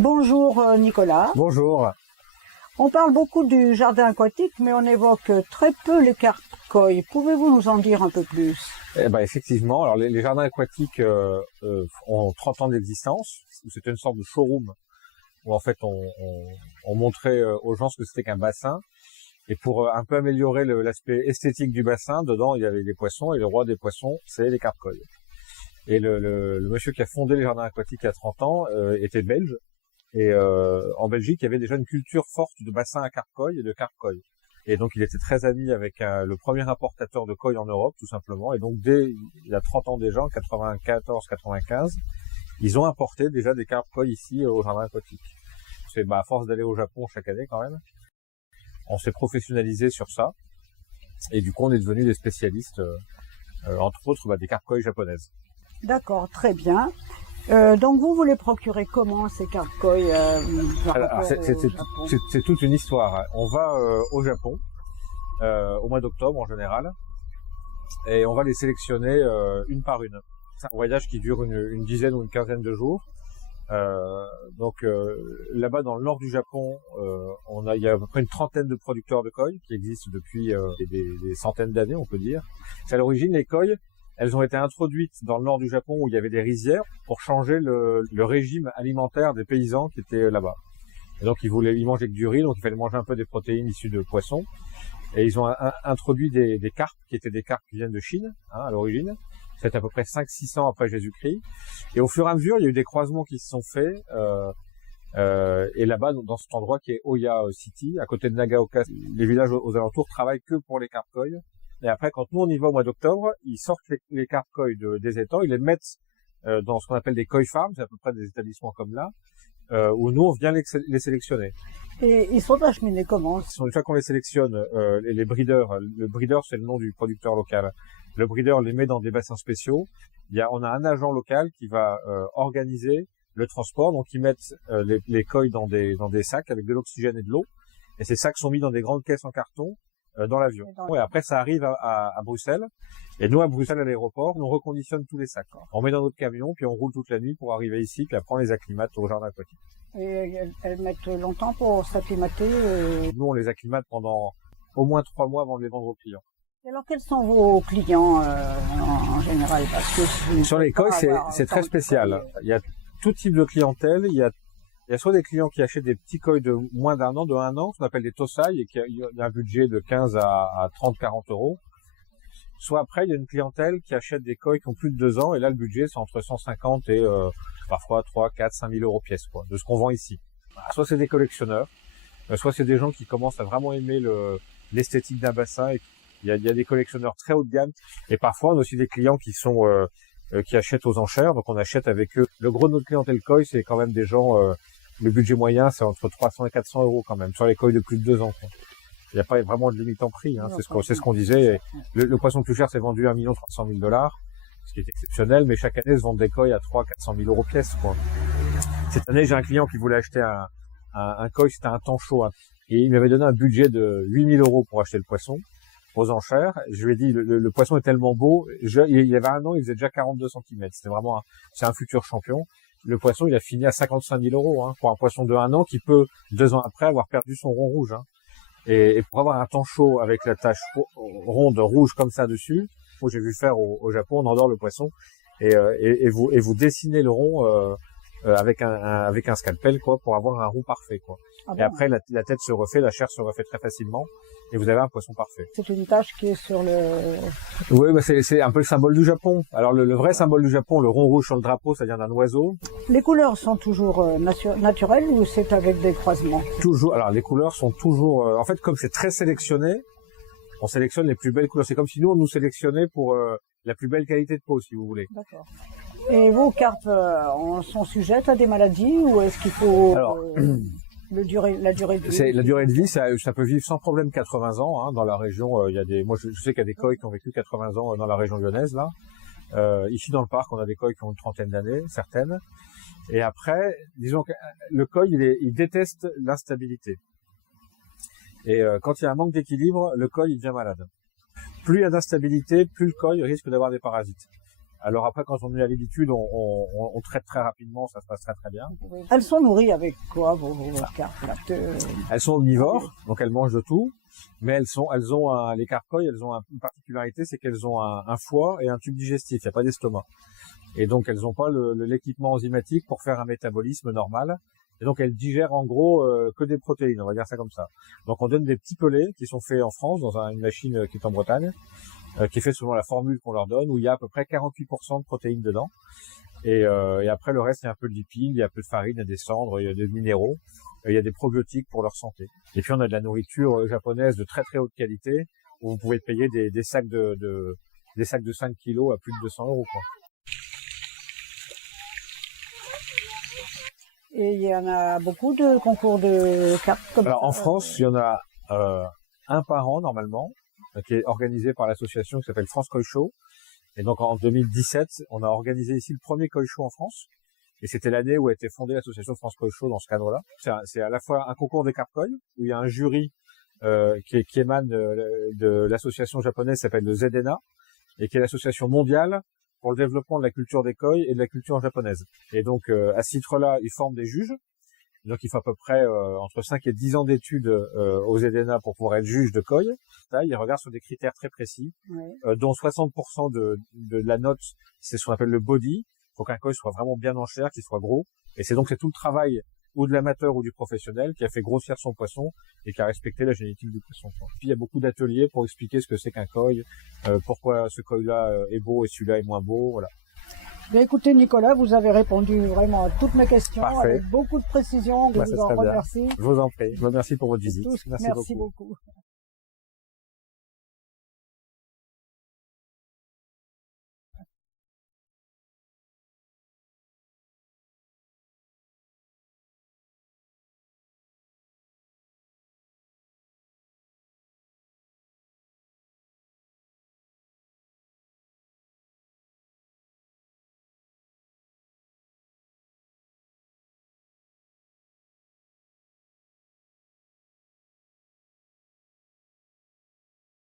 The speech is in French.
Bonjour Nicolas. Bonjour. On parle beaucoup du jardin aquatique, mais on évoque très peu les carpe-koi. Pouvez-vous nous en dire un peu plus? Effectivement, alors les jardins aquatiques ont 30 ans d'existence. C'était une sorte de showroom où en fait on montrait aux gens ce que c'était qu'un bassin. Et pour un peu améliorer l'aspect esthétique du bassin, dedans il y avait des poissons et le roi des poissons, c'est les carpe-koi. Et le monsieur qui a fondé les jardins aquatiques il y a 30 ans était belge. Et en Belgique, il y avait déjà une culture forte de bassins à carpe-koi et de carpe-koi. Et donc, il était très ami avec le premier importateur de koi en Europe, tout simplement. Et donc, dès il y a 30 ans déjà, en 94-95, ils ont importé déjà des carpe-koi ici au jardin aquatique. C'est à force d'aller au Japon chaque année quand même, on s'est professionnalisé sur ça. Et du coup, on est devenus des spécialistes, entre autres, des carpe-koi japonaises. D'accord, très bien. Donc vous les procurez comment ces carpe-koi c'est toute une histoire. On va au Japon au mois d'octobre en général et on va les sélectionner une par une. C'est un voyage qui dure une dizaine ou une quinzaine de jours. Là-bas dans le nord du Japon, il y a à peu près une trentaine de producteurs de koi qui existent depuis des centaines d'années, on peut dire. C'est à l'origine les koi. Elles ont été introduites dans le nord du Japon où il y avait des rizières pour changer le régime alimentaire des paysans qui étaient là-bas. Et donc ils mangeaient que du riz, donc il fallait manger un peu des protéines issues de poissons. Et ils ont introduit des carpes qui étaient des carpes qui viennent de Chine à l'origine. C'est à peu près 500-600 après Jésus-Christ. Et au fur et à mesure, il y a eu des croisements qui se sont faits. Et là-bas, dans cet endroit qui est Oya City, à côté de Nagaoka, les villages aux alentours travaillent que pour les carpe-koi. Et après, quand nous on y va au mois d'octobre, ils sortent les carpe-koi des étangs, ils les mettent dans ce qu'on appelle des koi farms, c'est à peu près des établissements comme là, où nous on vient les sélectionner. Et ils sont acheminés comment? Une fois qu'on les sélectionne, les breeders, le breeder c'est le nom du producteur local, le breeder les met dans des bassins spéciaux. On a un agent local qui va organiser le transport, donc ils mettent les koi dans des sacs avec de l'oxygène et de l'eau, et ces sacs sont mis dans des grandes caisses en carton dans l'avion. Et après, ça arrive à Bruxelles. Et nous, à Bruxelles, à l'aéroport, on reconditionne tous les sacs. On met dans notre camion, puis on roule toute la nuit pour arriver ici, puis après, on les acclimate au jardin aquatique. Et elles mettent longtemps pour s'acclimater Nous, on les acclimate pendant au moins 3 mois avant de les vendre aux clients. Et alors, quels sont vos clients en général? Parce que sur les koi, c'est très spécial. Il y a tout type de clientèle. Il y a soit des clients qui achètent des petits koi de moins d'un an, de 1 an, qu'on appelle des tosai, et qui a un budget de 15 à 30-40 euros. Soit après, il y a une clientèle qui achète des koi qui ont plus de 2 ans, et là, le budget, c'est entre 150 et parfois 3, 4, 5 000 euros pièce, de ce qu'on vend ici. Soit c'est des collectionneurs, soit c'est des gens qui commencent à vraiment aimer l'esthétique d'un bassin, et il y a des collectionneurs très haut de gamme, et parfois, on a aussi des clients qui achètent aux enchères, donc on achète avec eux. Le gros de notre clientèle koi, c'est quand même des gens... le budget moyen, c'est entre 300 et 400 euros quand même, sur les koi de plus de 2 ans. Il n'y a pas vraiment de limite en prix, c'est ce qu'on disait. Le poisson le plus cher, c'est vendu à 1 300 000 $, ce qui est exceptionnel, mais chaque année, se vendent des koi à 300 000 400 000 euros pièce, Cette année, j'ai un client qui voulait acheter un koi, c'était un tancho, et il m'avait donné un budget de 8 000 euros pour acheter le poisson, aux enchères. Je lui ai dit, le poisson est tellement beau, il y avait 1 an, il faisait déjà 42 cm. C'était vraiment c'est un futur champion. Le poisson, il a fini à 55 000 euros, pour un poisson de 1 an qui peut, 2 ans après, avoir perdu son rond rouge, Et pour avoir un tancho avec la tache ronde rouge comme ça dessus, moi j'ai vu faire au Japon, on endort le poisson, et vous dessinez le rond, avec un scalpel, pour avoir un rond parfait, Ah bon? Et après, la tête se refait, la chair se refait très facilement, et vous avez un poisson parfait. C'est une tâche qui est sur le... Oui, c'est un peu le symbole du Japon. Alors le vrai symbole du Japon, le rond rouge sur le drapeau, ça vient d'un oiseau. Les couleurs sont toujours naturelles ou c'est avec des croisements? Toujours. Alors les couleurs sont toujours... en fait, comme c'est très sélectionné, on sélectionne les plus belles couleurs. C'est comme si nous, on nous sélectionnait pour la plus belle qualité de peau, si vous voulez. D'accord. Et vos carpes sont sujettes à des maladies ou est-ce qu'il faut... Alors... la durée de vie. La durée de vie, ça peut vivre sans problème 80 ans, dans la région. Il y a moi, je sais qu'il y a des koi qui ont vécu 80 ans dans la région lyonnaise, là. Ici, dans le parc, on a des koi qui ont une trentaine d'années, certaines. Et après, disons que le koi, il déteste l'instabilité. Et quand il y a un manque d'équilibre, le koi, il devient malade. Plus il y a d'instabilité, plus le koi risque d'avoir des parasites. Alors après, quand on est à l'habitude, on traite très rapidement, ça se passe très très bien. Elles sont nourries avec quoi, vos carpes là? Elles sont omnivores, donc elles mangent de tout, mais les carpes-koi, elles ont une particularité, c'est qu'elles ont un foie et un tube digestif, il n'y a pas d'estomac. Et donc elles n'ont pas l'équipement enzymatique pour faire un métabolisme normal. Et donc elles digèrent en gros que des protéines, on va dire ça comme ça. Donc on donne des petits pelets qui sont faits en France dans une machine qui est en Bretagne, qui est fait selon la formule qu'on leur donne, où il y a à peu près 48% de protéines dedans. Et après le reste, il y a un peu de lipides, il y a un peu de farine, il y a des cendres, il y a des minéraux, il y a des probiotiques pour leur santé. Et puis on a de la nourriture japonaise de très très haute qualité, où vous pouvez payer des sacs des sacs de 5 kilos à plus de 200 €, quoi. Et il y en a beaucoup de concours de cartes comme ça. Alors en France, il y en a un par an normalement, qui est organisé par l'association qui s'appelle France Koi Show. Et donc en 2017, on a organisé ici le premier Koi Show en France. Et c'était l'année où a été fondée l'association France Koi Show dans ce cadre-là. C'est à la fois un concours des carpes koi, où il y a un jury qui émane de l'association japonaise qui s'appelle le ZNA, et qui est l'association mondiale pour le développement de la culture des koi et de la culture japonaise. Et donc à ce titre-là, ils forment des juges. Donc il faut à peu près entre 5 et 10 ans d'études aux ZNA pour pouvoir être juge de koi. Là, ils regardent sur des critères très précis, dont 60% de la note, c'est ce qu'on appelle le body. Il faut qu'un koi soit vraiment bien en chair, qu'il soit gros. Et c'est tout le travail, ou de l'amateur ou du professionnel, qui a fait grossir son poisson et qui a respecté la génétique du poisson. Puis il y a beaucoup d'ateliers pour expliquer ce que c'est qu'un koi, pourquoi ce koi-là est beau et celui-là est moins beau, voilà. Bien, écoutez, Nicolas, vous avez répondu vraiment à toutes mes questions. Parfait. Avec beaucoup de précision. Je vous en remercie. Je vous en prie. Je vous remercie pour votre visite. Merci beaucoup.